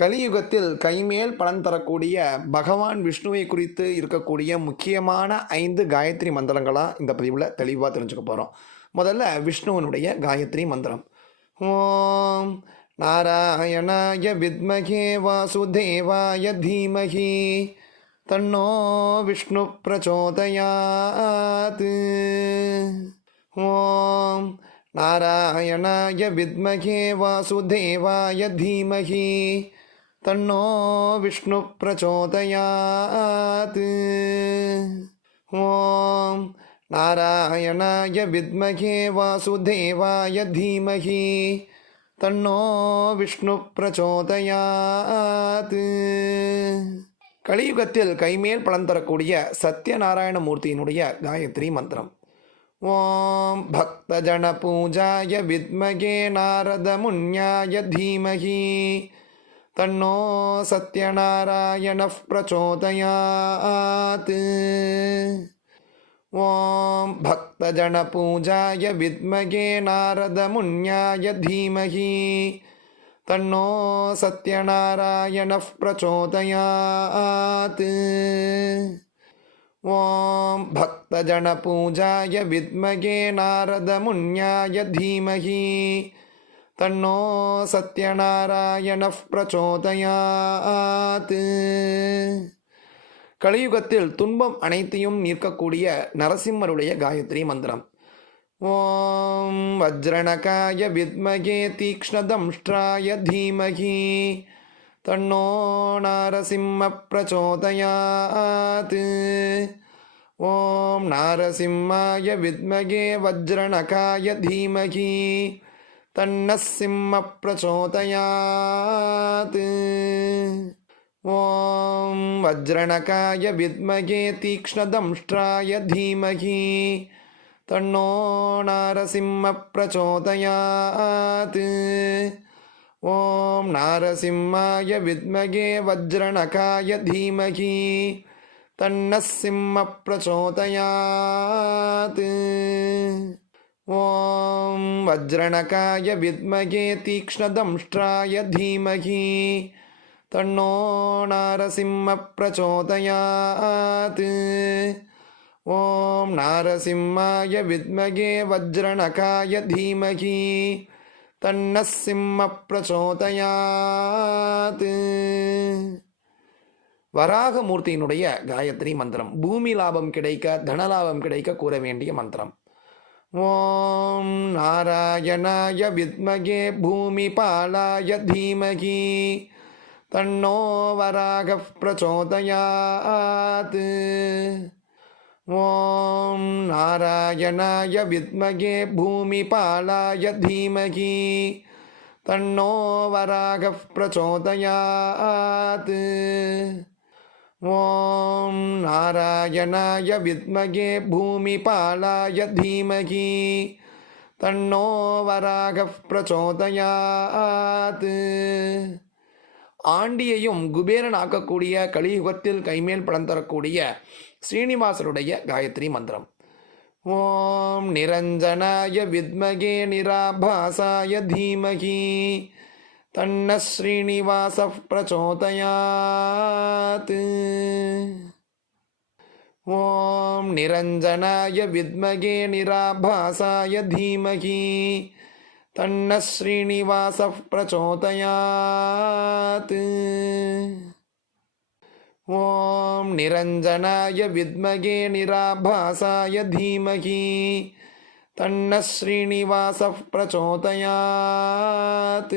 கலியுகத்தில் கைமேல் பலன் தரக்கூடிய பகவான் விஷ்ணுவை குறித்து இருக்கக்கூடிய முக்கியமான ஐந்து காயத்ரி மந்திரங்களாக இந்த பதிவில் தெளிவாக தெரிஞ்சுக்க போகிறோம் முதல்ல விஷ்ணுவனுடைய காயத்ரி மந்திரம். ஓம் நாராயணாய வித்மகே வாசுதேவாய தீமகி. தன்னோ விஷ்ணு பிரச்சோதயாத். ஓம் நாராயணாய வித்மகே வாசுதேவாய தீமகி. தன்னோ விஷ்ணு பிரச்சோதயாத் ஓம் நாராயணாய வித்மகே வாசுதேவாய தீமகி தன்னோ விஷ்ணு பிரச்சோதயாத் கலியுகத்தில் கைமேல் பலன் தரக்கூடிய சத்யநாராயணமூர்த்தியினுடைய காயத்ரி மந்திரம் ஓம் பக்தஜன பூஜாய வித்மகே நாரத முன்யாய தீமகி तन्नो सत्यनारायणः प्रचोदयात्। ॐ भक्तजनपूजाय विद्महे नारदमुन्याय धीमहि। तन्नो सत्यनारायणः प्रचोदयात्। ॐ भक्तजनपूजाय विद्महे नारदमुन्याय धीमहि। தன்னோ சத்யநாராயண பிரச்சோதயாத் கலியுகத்தில் துன்பம் அனைத்தையும் நிற்கக்கூடிய நரசிம்மருடைய காயத்ரி மந்திரம். ஓம் வஜ்ரணகாய வித்மகே தீக்ஷ்ணதம்ஷ்டாய தீமகி। தன்னோ நாரசிம்ம பிரச்சோதயாத்। ஓம் நாரசிம்மாய வித்மகே வஜ்ரணகாய தீமகி। तन्नः सिंहप्रचोदयात् ॐ वज्रणकाय विद्महे तीक्ष्णदंष्ट्राय धीमहि। तन्नो नारसिंहप्रचोदयात् ॐ नारसिंहाय विद्महे वज्रणकाय धीमहि। तन्नः सिंहप्रचोदयात् வஜ்ரணகாய வித்மகே தீக்ஷ்ணதம்ஷ்ட்ராய தீமகி தன்னோ நாரசிம்ம பிரச்சோதயாத் ஓம் நாரசிம்மாய வித்மகே வஜ்ரணகாய தீமகி தன்ன சிம்ம பிரச்சோதயாத் வராகமூர்த்தியினுடைய காயத்ரி மந்திரம் பூமி லாபம் கிடைக்க தனலாபம் கிடைக்க கூற வேண்டிய மந்திரம் ஓம் நாராயணாய வித்மகே பூமி பாலாய தீமகி. தன்னோ வராக பிரச்சோதயாத். ஓம் நாராயணாய வித்மகே பூமி பாலாய தீமகி. தன்னோ வராக பிரச்சோதயாத். ஓம் நாராயணாய வித்மகே பூமி பாலாய தீமகி. தன்னோ வராக பிரச்சோதயாத். ஆண்டியையும் குபேரன் ஆக்கக்கூடிய கலியுகத்தில் கைமேல் படம் தரக்கூடிய ஸ்ரீனிவாசருடைய காயத்ரி மந்திரம். ஓம் நிரஞ்சனாய வித்மகே நிராபாசாய தீமகி. तन्नः श्रीनिवासः प्रचोदयात्। ॐ निरञ्जनाय विद्महे निराभासाय धीमहि। तन्नः श्रीनिवासः प्रचोदयात्। ॐ निरञ्जनाय विद्महे निराभासाय धीमहि। தன்ன ஸ்ரீனிவாச பிரச்சோதயாத்